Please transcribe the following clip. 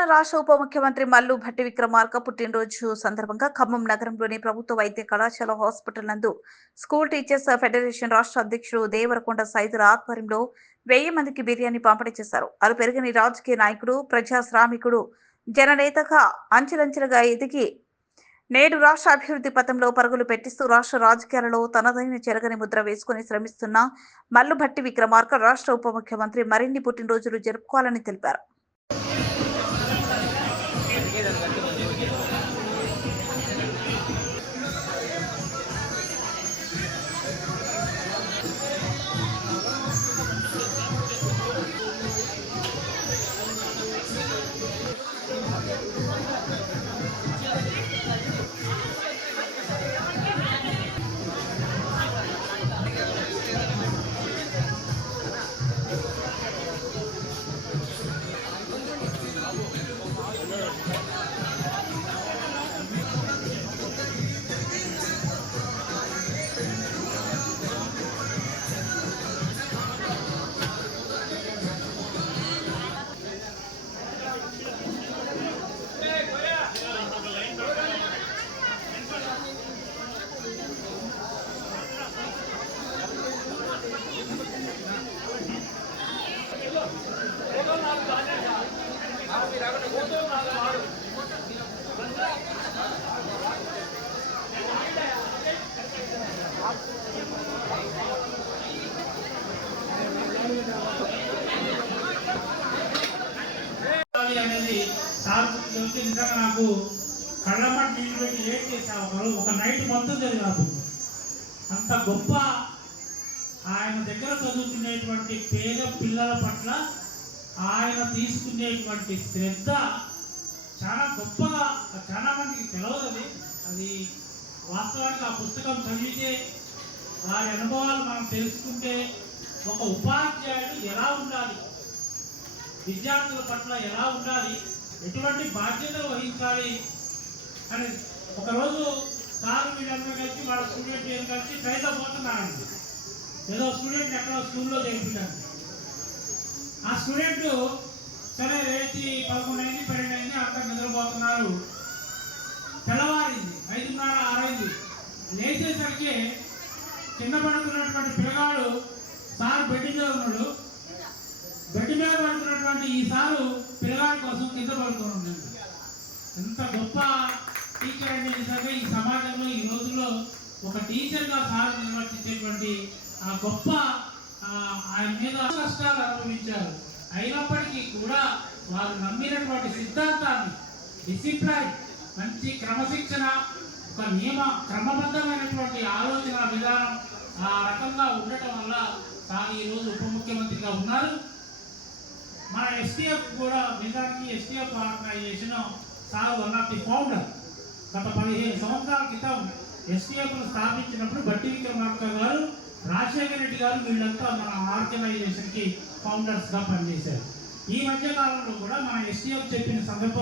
తెలంగాణ రాష్ట్ర ఉప ముఖ్యమంత్రి మల్లు భట్టి విక్రమార్క పుట్టినరోజు సందర్భంగా ఖమ్మం నగరంలోని ప్రభుత్వ వైద్య కళాశాల హాస్పిటల్ నందు స్కూల్ టీచర్స్ ఫెడరేషన్ రాష్ట్ర అధ్యక్షుడు దేవరకొండ సైదుల ఆధ్వర్యంలో 1000 మందికి బిర్యానీ పంపిణీ చేశారు. అది పెరిగిన రాజకీయ నాయకుడు, ప్రజా శ్రామికుడు, జననేతగా అంచెలంచెలుగా ఎదిగి నేడు రాష్ట్ర అభివృద్ధి పథంలో పరుగులు పెట్టిస్తూ రాష్ట్ర రాజకీయాలలో తనదైన చెరగని ముద్ర వేసుకుని శ్రమిస్తున్న మల్లు భట్టి విక్రమార్క రాష్ట్ర ఉప ముఖ్యమంత్రి మరిన్ని పుట్టినరోజులు జరుపుకోవాలని తెలిపారు. అనేది నిజంగా నాకు కళ్ళమట్టి నీళ్ళు పెట్టి ఏం చేసావు ఒక నైట్ మొత్తం జరిగినప్పుడు అంత గొప్ప ఆయన దగ్గర చదువుకునేటువంటి పేద పిల్లల పట్ల ఆయన తీసుకునేటువంటి శ్రద్ధ చాలా గొప్పగా చాలా మందికి తెలియదు. అది వాస్తవానికి ఆ పుస్తకం చదివితే వారి అనుభవాలు మనం తెలుసుకుంటే ఒక ఉపాధ్యాయుడు ఎలా ఉండాలి, విద్యార్థుల పట్ల ఎలా ఉండాలి, ఎటువంటి బాధ్యతలు వహించాలి అని ఒకరోజు సారు వీళ్ళందరూ కలిసి వాళ్ళ స్టూడెంట్ ఏం కలిసి ట్రైన్లో పోతున్నారండి. ఏదో స్టూడెంట్ ఎక్కడో స్కూల్లో చేర్పించారు. ఆ స్టూడెంట్ సరే రేచి 11 అయింది, 12 అయింది, అందరు నిద్రపోతున్నారు. తెల్లవారింది, 5:30, 6 అయింది. లేచేసరికి కింద పడుతున్నటువంటి పిల్లగాడు సార్ బెడ్ మీద ఉన్నాడు. బెడ్ మీద పడుతున్నటువంటి ఈ సారు పిల్లగాడి కోసం కింద పడుతూ ఉండండి. ఎంత గొప్ప టీచర్ అంటే నిజంగా ఈ సమాజంలో ఈ రోజుల్లో ఒక టీచర్గా సార్ నిర్వర్తించేటువంటి ఆ గొప్ప ఆయన మీద కష్టాలు అనుభవించారు. అయినప్పటికీ కూడా వారు నమ్మినటువంటి సిద్ధాంతాన్ని, డిసిప్లైన్, మంచి క్రమశిక్షణ, ఒక క్రమబద్ధమైనటువంటి ఆలోచన విధానం ఆ రకంగా ఉండటం వల్ల సార్ ఈరోజు ఉప ముఖ్యమంత్రిగా ఉన్నారు. మన ఎస్టీఎఫ్ కూడా నిజానికి STF organisation sir one of the founder. గత 15 సంవత్సరాల క్రితం ఎస్టీఎఫ్ను స్థాపించినప్పుడు భట్టి విక్రమార్క గారు, రాజశేఖర రెడ్డి గారు వీళ్ళంతా మన ఆర్గనైజేషన్కి ఫౌండర్స్గా పనిచేశారు. ఈ మధ్య కాలంలో కూడా మన ఎస్టీఎఫ్ చెప్పిన సందర్భం